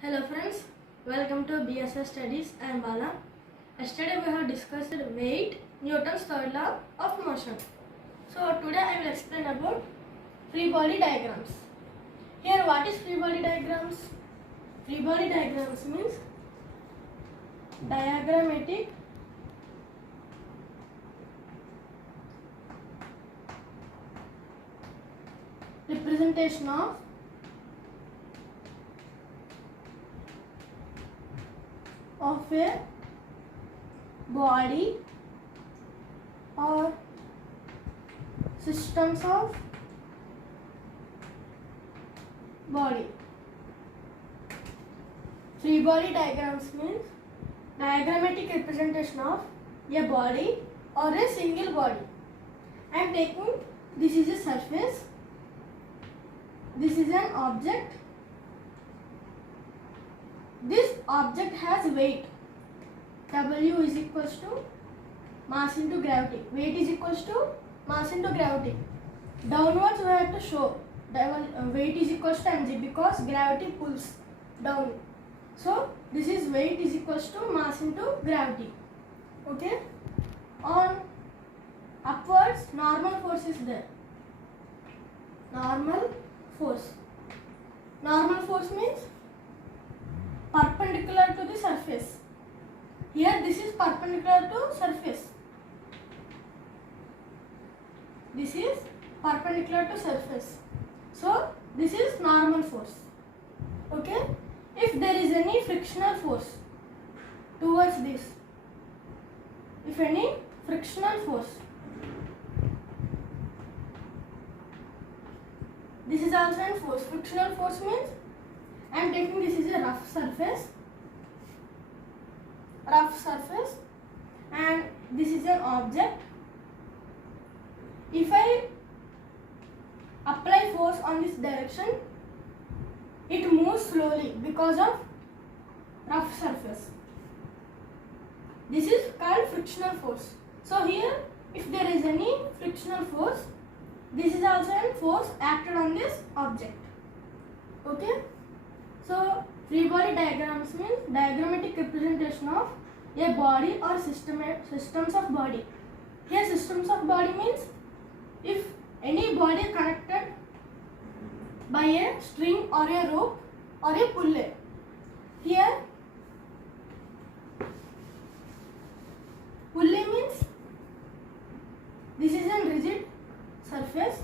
Hello friends, welcome to BSS Studies. I am Bala. Yesterday we have discussed weight, Newton's third law of motion. So today I will explain about free body diagrams. Here what is free body diagrams? Free body diagrams means diagrammatic representation of a body or systems of body. Free body diagrams means diagrammatic representation of a body or a single body. I am taking this is a surface, this is an object. This object has weight. W is equals to mass into gravity. Weight is equals to mass into gravity. Downwards we have to show weight is equals to mg because gravity pulls down. So this is weight is equals to mass into gravity. Okay. On upwards normal force is there. Normal force. Normal force means perpendicular to the surface. Here this is perpendicular to surface. This is perpendicular to surface. So this is normal force. Okay. If there is any frictional force towards this, if any frictional force, this is also a force. Frictional force means I am taking this is a rough surface, and this is an object. If I apply force on this direction, it moves slowly because of rough surface. This is called frictional force. So here, if there is any frictional force, this is also a force acted on this object. Okay. So free body diagrams means diagrammatic representation of a body or systems of body. Here systems of body means if any body connected by a string or a rope or a pulley. Here pulley means this is a rigid surface.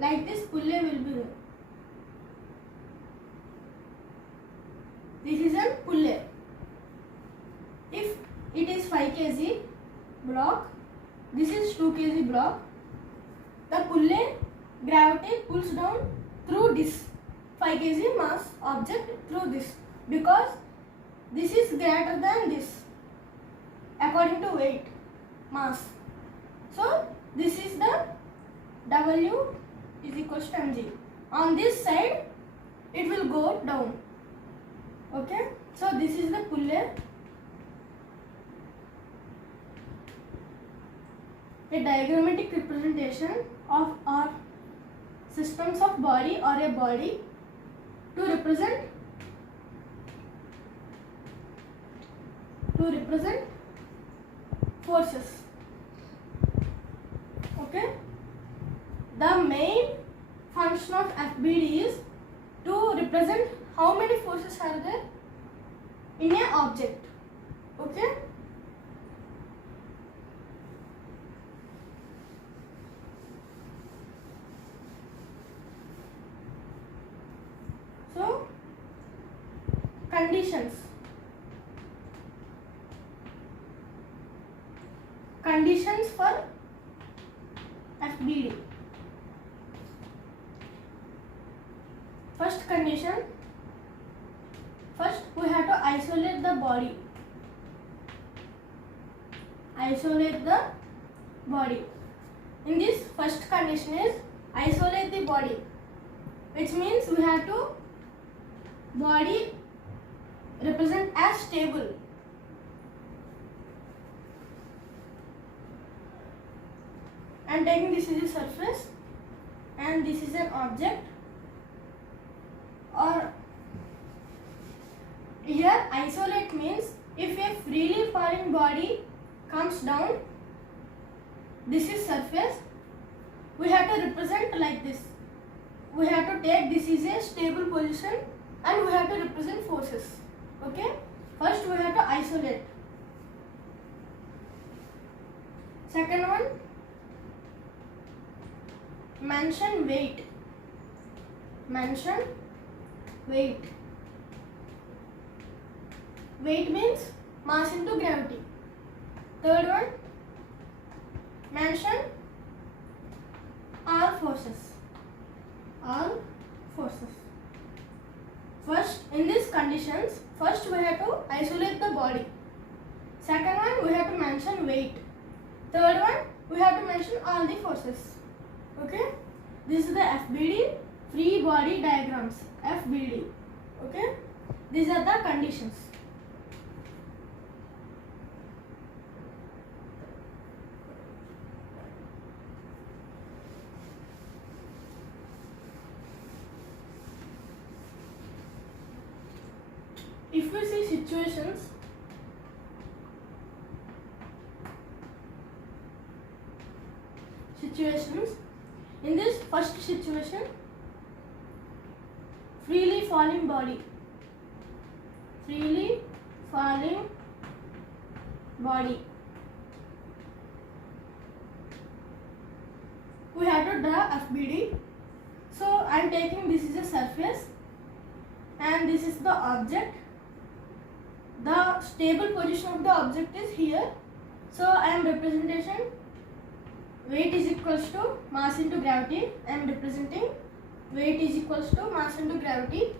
Like this pulley will be there. This is a pulley. If it is 5 kg block, this is 2 kg block, the pulley gravity pulls down through this 5 kg mass object through this because this is greater than this according to weight mass. So this is the W is equals to mg. On this side it will go down. Okay. So this is the pulley. A diagrammatic representation of our systems of body or a body to represent forces. Okay. The main function of FBD is to represent how many forces are there in an object. Okay. So conditions for FBD. First condition, first we have to isolate the body. In this first condition is isolate the body, which means we have to body represent as stable. I'm taking this is a surface and this is an object, or here isolate means if a freely falling body comes down, this is surface, we have to represent like this. We have to take this is a stable position and we have to represent forces. Okay, first we have to isolate. Second one, mention weight. Mention weight. Weight means mass into gravity. Third one, mention all forces. All forces. First, in these conditions, first we have to isolate the body. Second one, we have to mention weight. Third one, we have to mention all the forces. Okay? This is the FBD, free body diagrams. FBD. Okay? These are the conditions. If we see situations, in this first situation, freely falling body, we have to draw FBD. So I am taking this is a surface and this is the object. The stable position of the object is here. So I am representation weight is equals to mass into gravity. I am representing weight is equals to mass into gravity.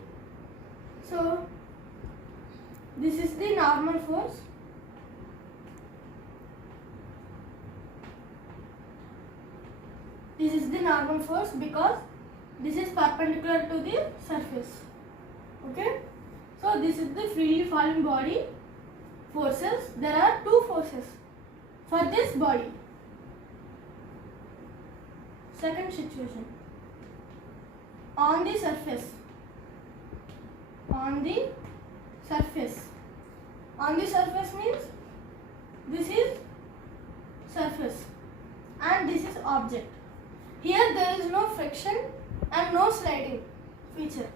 So this is the normal force. This is the normal force because this is perpendicular to the surface. Okay. So this is the freely falling body forces. There are two forces for this body. Second situation. On the surface. On the surface. On the surface means this is surface and this is object. Here there is no friction and no sliding feature.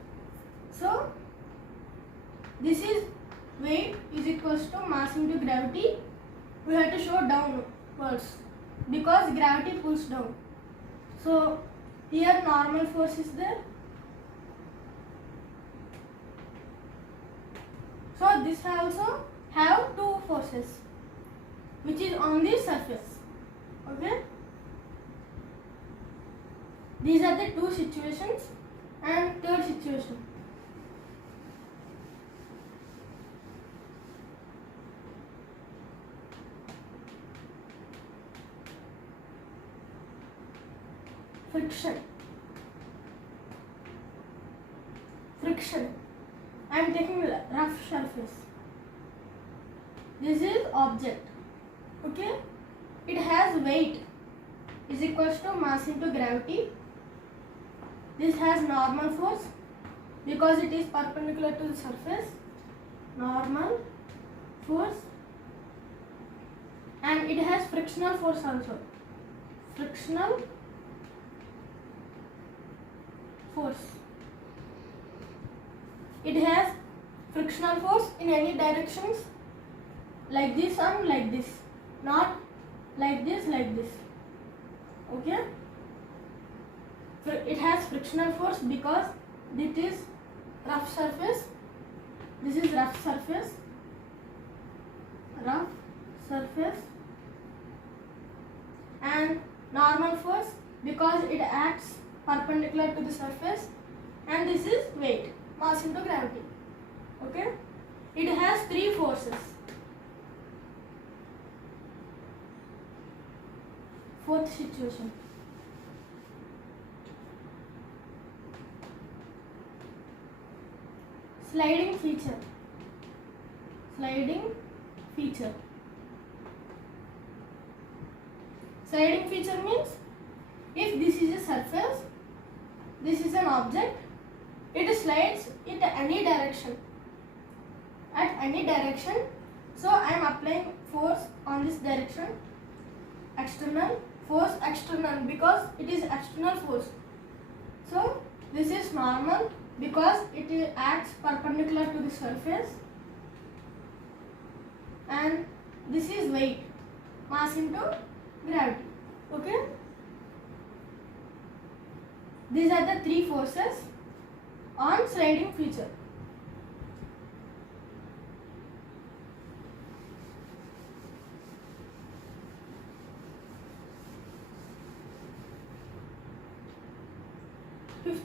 So this is weight is equals to mass into gravity. We have to show downwards because gravity pulls down. So here normal force is there. So this also have two forces which is on the surface. Okay. These are the two situations and third situation. Friction. I am taking rough surface. This is object. Okay. It has weight is equals to mass into gravity. This has normal force because it is perpendicular to the surface. Normal force. And it has frictional force also. Frictional force. It has frictional force in any directions, like this and like this, not like this, like this. Okay. It has frictional force because this is rough surface. This is rough surface. Rough surface. And normal force because it acts perpendicular to the surface, and this is weight, mass into gravity. Okay. It has three forces. Fourth situation. Sliding feature. Sliding feature. Sliding feature means if this is a surface, this is an object, it slides in any direction. At any direction. So I am applying force on this direction. External force, external, because it is external force. So this is normal because it acts perpendicular to the surface. And this is weight, mass into gravity. Okay. These are the three forces on sliding feature. Fifth,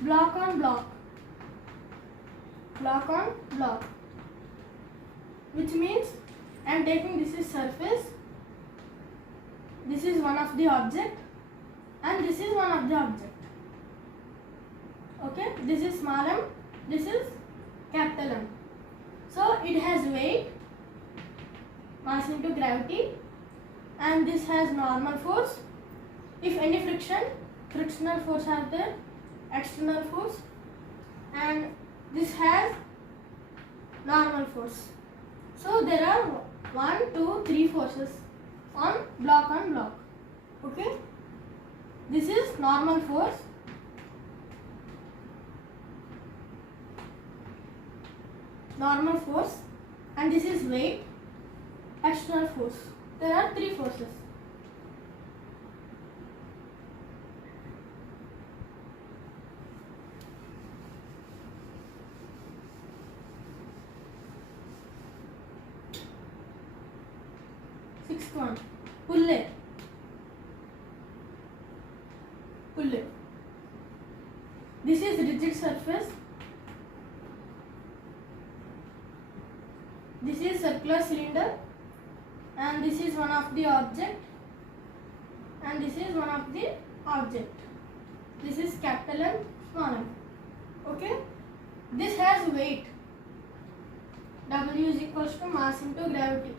block on block. Block on block, which means I am taking this is surface, this is one of the object, and this is one of the object. Okay, this is small m, this is capital M. So it has weight, mass into gravity, and this has normal force. If any friction, frictional force are there, external force, and this has normal force. So there are 1, 2, 3 forces on block. Okay, this is normal force, and this is weight, external force. There are 3 forces. Sixth one, pulley. This is rigid surface. This is circular cylinder, and this is one of the object, and this is one of the object. This is capital M, small m. Okay, this has weight. W is equals to mass into gravity,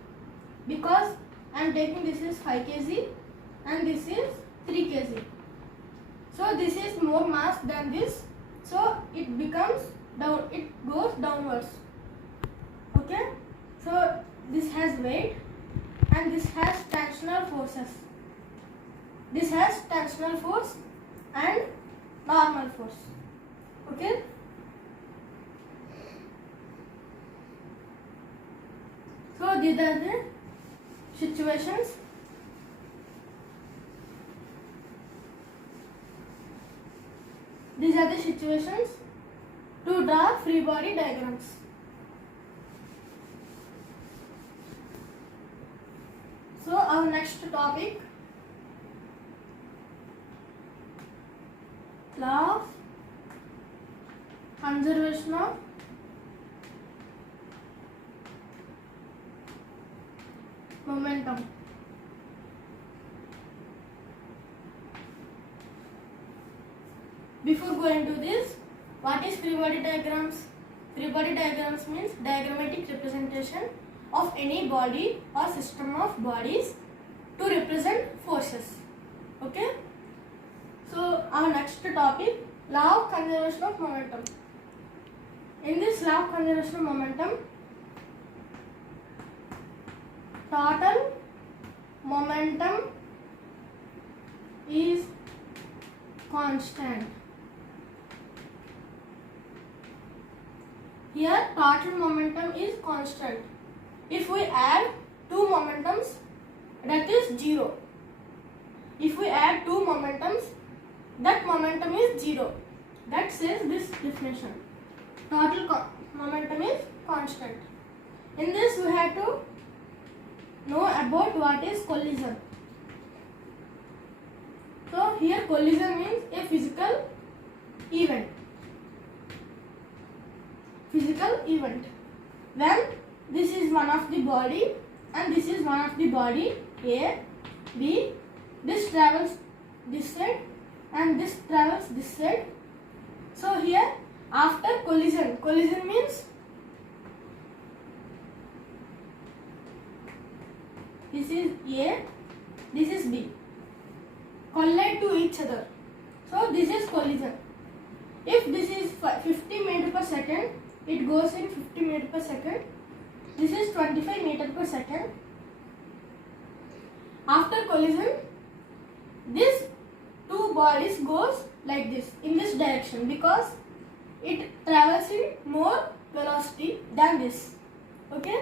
because I am taking this is 5 kg and this is 3 kg. So this is more mass than this, so it becomes down, it goes downwards. Okay, so this has weight and this has tensional forces. This has tensional force and normal force. Okay. So these are the situations. These are the situations to draw free body diagrams. So our next topic, law of conservation of momentum. Before going to this, what is free body diagrams? Free body diagrams means diagrammatic representation of any body or system of bodies to represent forces. Okay. So our next topic, law of conservation of momentum. In this law of conservation of momentum, total momentum is constant. Here total momentum is constant. If we add two momentums, that is 0. If we add two momentums, that momentum is 0. That says this definition. Total momentum is constant. In this we have to know about what is collision. So here collision means a physical event. When this is one of the body and this is one of the body A, B, this travels this side and this travels this side. So here after collision means this is A, this is B. Collision each other. So this is collision. If this is 50 meter per second, it goes in 50 meter per second. This is 25 meter per second. After collision, these two bodies goes like this in this direction because it travels in more velocity than this. Okay,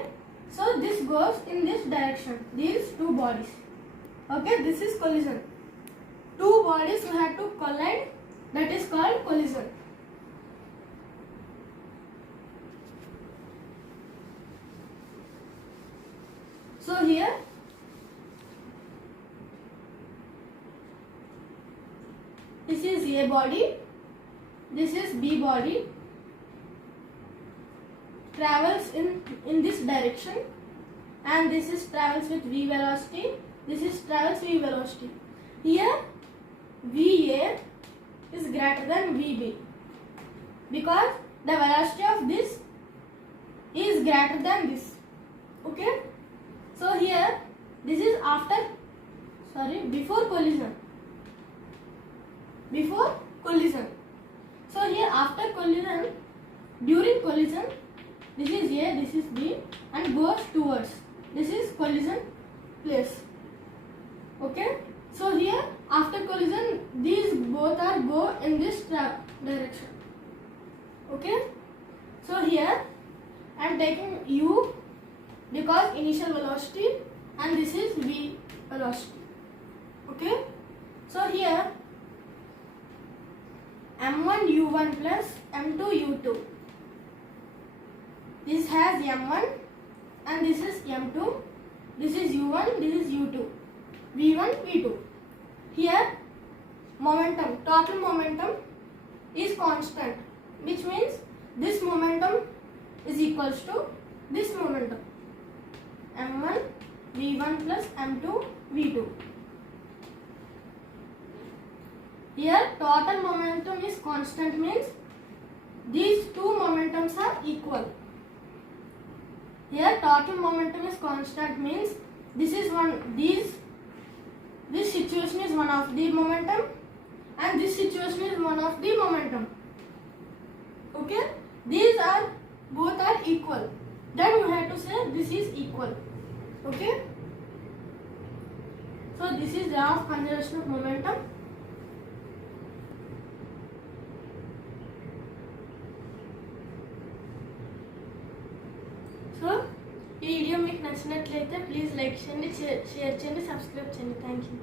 so this goes in this direction, these two bodies. Okay, this is collision. Two bodies have to collide, that is called collision. So here this is A body, this is B body, travels in this direction, and this is travels with v velocity, this is travels v velocity. Here VA is greater than VB because the velocity of this is greater than this. Okay, so here this is before collision. So here after collision, during collision, this is A, this is B, and goes towards. This is collision place. Okay, so here after collision, these both are go in this direction. Okay, so here I am taking U because initial velocity, and this is V velocity. Okay, so here M1 U1 plus M2 U2. This has M1 and this is M2. This is U1, this is U2. V1, V2. Here momentum, total momentum is constant, which means this momentum is equals to this momentum. M1 V1 plus M2 V2. Here total momentum is constant, means these two momentums are equal. Here total momentum is constant means this situation is one of the momentum and this situation is one of the momentum. Okay, these are both are equal, then you have to say this is equal. Okay, so this is law of conservation of momentum. So ఈ video మీకు నచ్చినట్లయితే please like చేయండి, share చేయండి, subscribe చేయండి. Thank you.